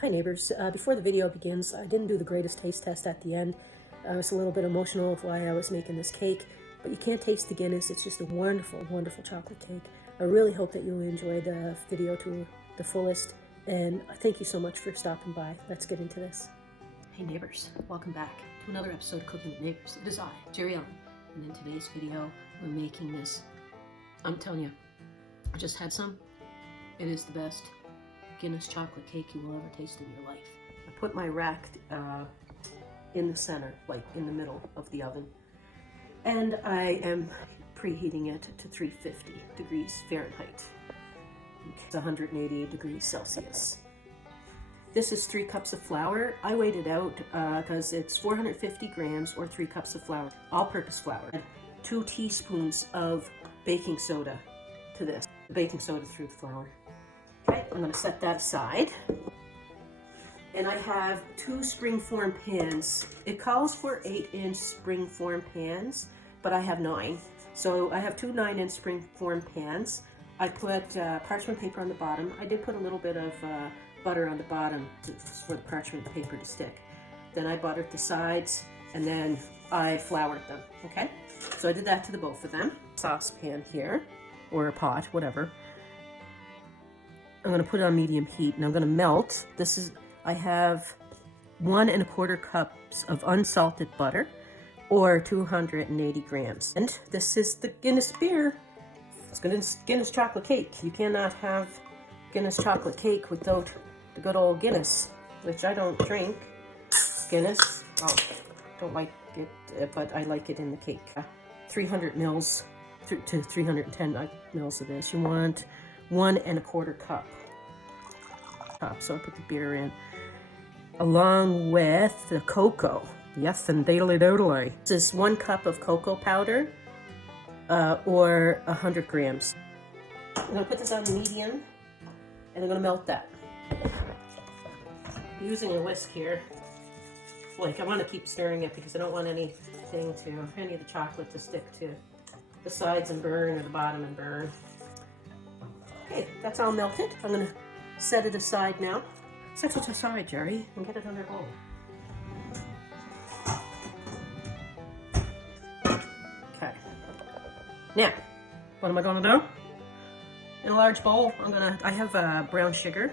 Hi neighbors, before the video begins, I didn't do the greatest taste test at the end. I was a little bit emotional of why I was making this cake, but you can't taste the Guinness. It's just a wonderful, wonderful chocolate cake. I really hope that you'll enjoy the video to the fullest, and thank you so much for stopping by. Let's get into this. Hey neighbors, welcome back to another episode of Cooking with Neighbors. It is I, Ireally, and in today's video, we're making this. I'm telling you, I just had some. It is the best Guinness chocolate cake you will ever taste in your life. I put my rack in the center, like in the middle of the oven, and I am preheating it to 350 degrees Fahrenheit. It's 180 degrees Celsius. This is 3 cups of flour. I weighed it out because it's 450 grams or 3 cups of flour, all-purpose flour. 2 teaspoons of baking soda to this. The baking soda through the flour. Okay, I'm going to set that aside. And I have 2 springform pans. It calls for 8-inch springform pans, but I have 9. So I have 2 9-inch springform pans. I put parchment paper on the bottom. I did put a little bit of butter on the bottom for the parchment paper to stick. Then I buttered the sides, and then I floured them, okay? So I did that to the both of them. Saucepan here, or a pot, whatever. I'm going to put it on medium heat, and I'm going to melt. I have 1 1/4 cups of unsalted butter, or 280 grams. And this is the Guinness beer. It's Guinness chocolate cake. You cannot have Guinness chocolate cake without the good old Guinness, which I don't drink. Guinness, well, don't like it, but I like it in the cake. 300 mils to 310 mils of this. You want 1 1/4 cup. So I put the beer in, along with the cocoa. Yes, and daily. This is 1 cup of cocoa powder, or 100 grams. I'm gonna put this on medium, and I'm gonna melt that. I'm using a whisk here. Like, I want to keep stirring it because I don't want any of the chocolate to stick to the sides and burn, or the bottom and burn. Okay, that's all melted. I'm gonna set it aside now. Set it aside, Jerry, and get it under bowl. Okay. Now, what am I gonna do? In a large bowl, I have brown sugar.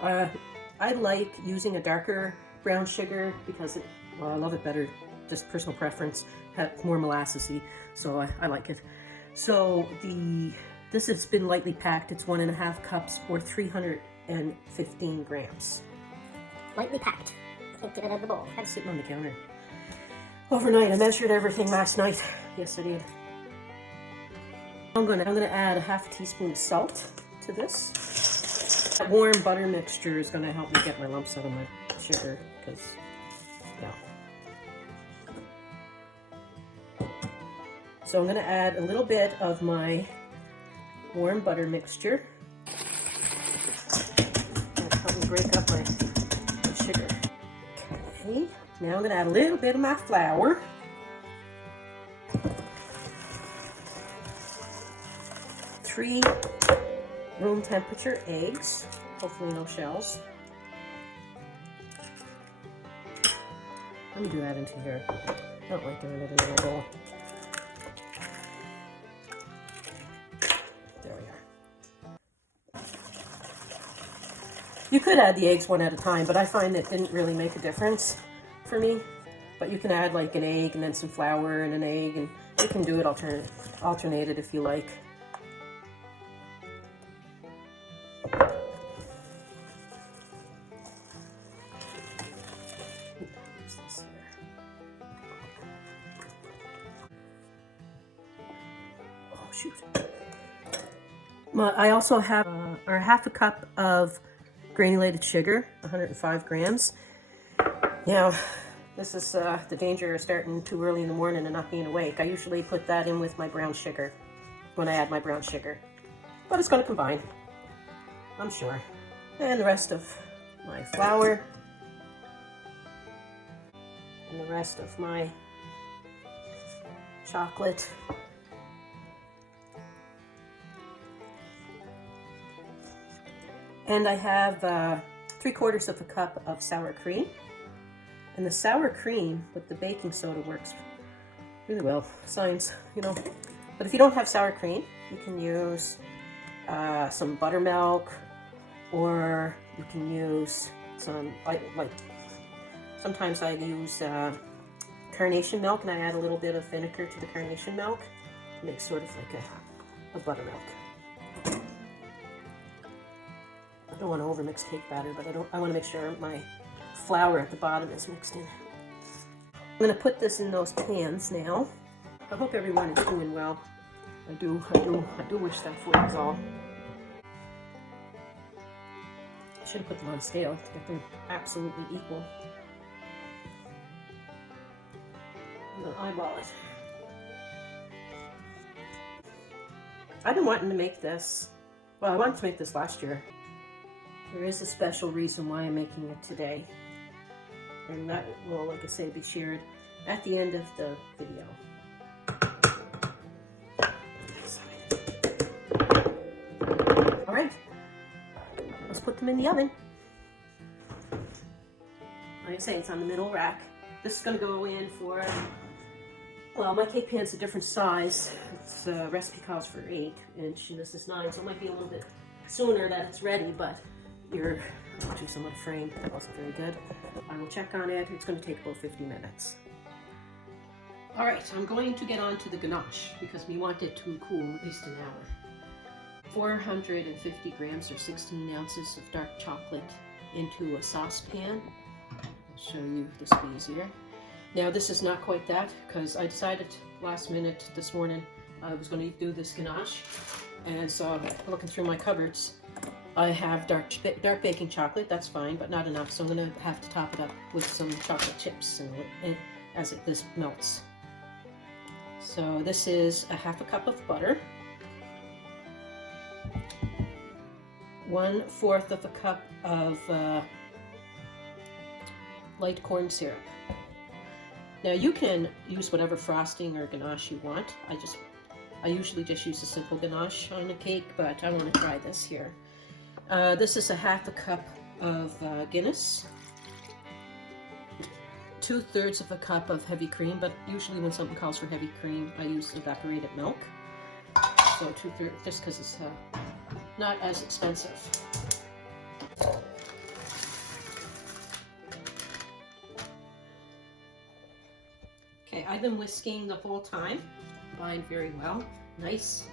I like using a darker brown sugar because I love it better. Just personal preference. Have more molassesy, so I like it. So this has been lightly packed. It's 1 1/2 cups or 315 grams. Lightly packed. Can't get it out of the bowl. Had it sitting on the counter overnight. I measured everything last night. Yes, I did. I'm gonna add a 1/2 teaspoon of salt to this. That warm butter mixture is gonna help me get my lumps out of my sugar, because yeah. So I'm gonna add a little bit of my warm butter mixture. That'll help me break up my sugar. Okay, now I'm gonna add a little bit of my flour. Three room temperature eggs, hopefully no shells. Let me do that into here. I don't like doing it in a bowl. There we are. You could add the eggs one at a time, but I find that didn't really make a difference for me. But you can add like an egg and then some flour and an egg, and you can do it alternated if you like. Shoot. Well, I also have 1/2 cup of granulated sugar, 105 grams. Now, this is the danger of starting too early in the morning and not being awake. I usually put that in with my brown sugar when I add my brown sugar. But it's going to combine, I'm sure. And the rest of my flour. And the rest of my chocolate. And I have 3/4 of a cup of sour cream. And the sour cream with the baking soda works really well. Science, you know. But if you don't have sour cream, you can use some buttermilk, or you can use some, like sometimes I use carnation milk, and I add a little bit of vinegar to the carnation milk to make sort of like a buttermilk. I don't want to overmix cake batter, but I want to make sure my flour at the bottom is mixed in. I'm going to put this in those pans now. I hope everyone is doing well. I do wish that for us all. I should have put them on scale to get them absolutely equal. I'm going to eyeball it. I've been wanting to make this. Well, I wanted to make this last year. There is a special reason why I'm making it today. And that will, like I say, be shared at the end of the video. All right, let's put them in the oven. Like I say, it's on the middle rack. This is going to go in for, well, my cake pan's a different size. Its recipe calls for 8-inch, and this is 9, so it might be a little bit sooner that it's ready, but you're actually somewhat framed. That wasn't very good. I will check on it. It's going to take about 50 minutes. All right, I'm going to get on to the ganache because we want it to cool at least an hour. 450 grams or 16 ounces of dark chocolate into a saucepan. I'll show you this easier. Now this is not quite that because I decided last minute this morning I was going to do this ganache, and so looking through my cupboards, I have dark baking chocolate. That's fine, but not enough, so I'm going to have to top it up with some chocolate chips and as this melts. So this is a 1/2 cup of butter, 1/4 of a cup of light corn syrup. Now you can use whatever frosting or ganache you want. I usually just use a simple ganache on a cake, but I want to try this here. This is a 1/2 cup of Guinness, 2/3 of a cup of heavy cream, but usually when something calls for heavy cream, I use evaporated milk. So 2/3, just because it's not as expensive. Okay, I've been whisking the whole time. Combined very well. Nice.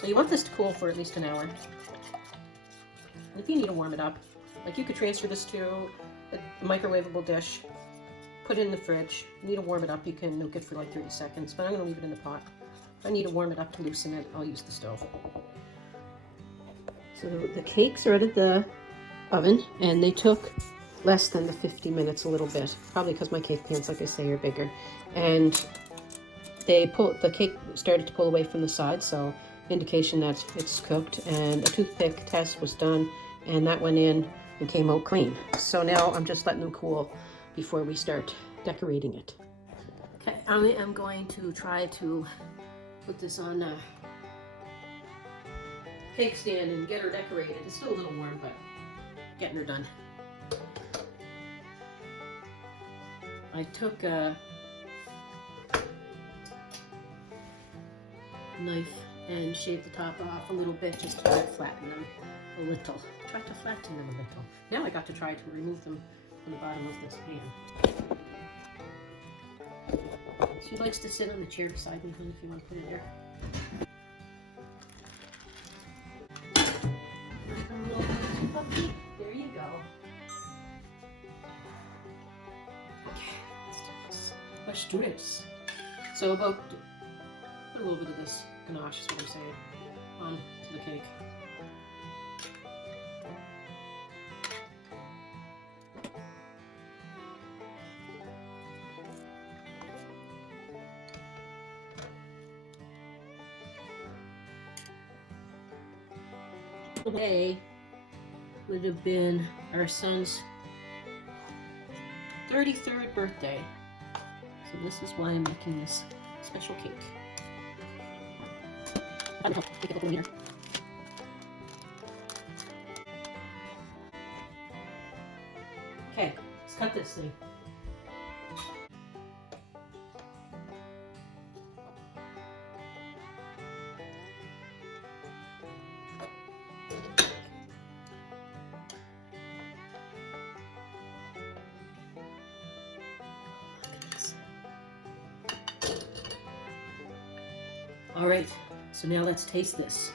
So you want this to cool for at least an hour. And if you need to warm it up, like you could transfer this to a microwavable dish, put it in the fridge. If you need to warm it up, you can nuke it for like 30 seconds, but I'm going to leave it in the pot. If I need to warm it up to loosen it, I'll use the stove. So the cakes are out of the oven, and they took less than the 50 minutes, a little bit, probably because my cake pans, like I say, are bigger. And the cake started to pull away from the side, so indication that it's cooked, and a toothpick test was done, and that went in and came out clean. So now I'm just letting them cool before we start decorating it. Okay, I am going to try to put this on a cake stand and get her decorated. It's still a little warm, but getting her done. I took a knife and shaved the top off a little bit just to try to flatten them a little. Try to flatten them a little. Now I got to try to remove them from the bottom of this pan. She likes to sit on the chair beside me if you want to put it there. There you go. Okay, let's do this. So put a little bit of this ganache is what I'm saying on to the cake. Today would have been our son's 33rd birthday. So this is why I'm making this special cake. Okay, let's cut this thing. All right, so now let's taste this.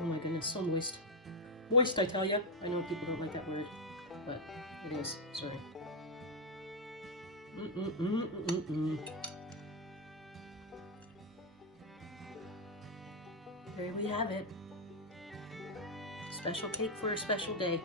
Oh my goodness, so moist. Moist, I tell you. I know people don't like that word, but it is. Sorry. There we have it. Special cake for a special day.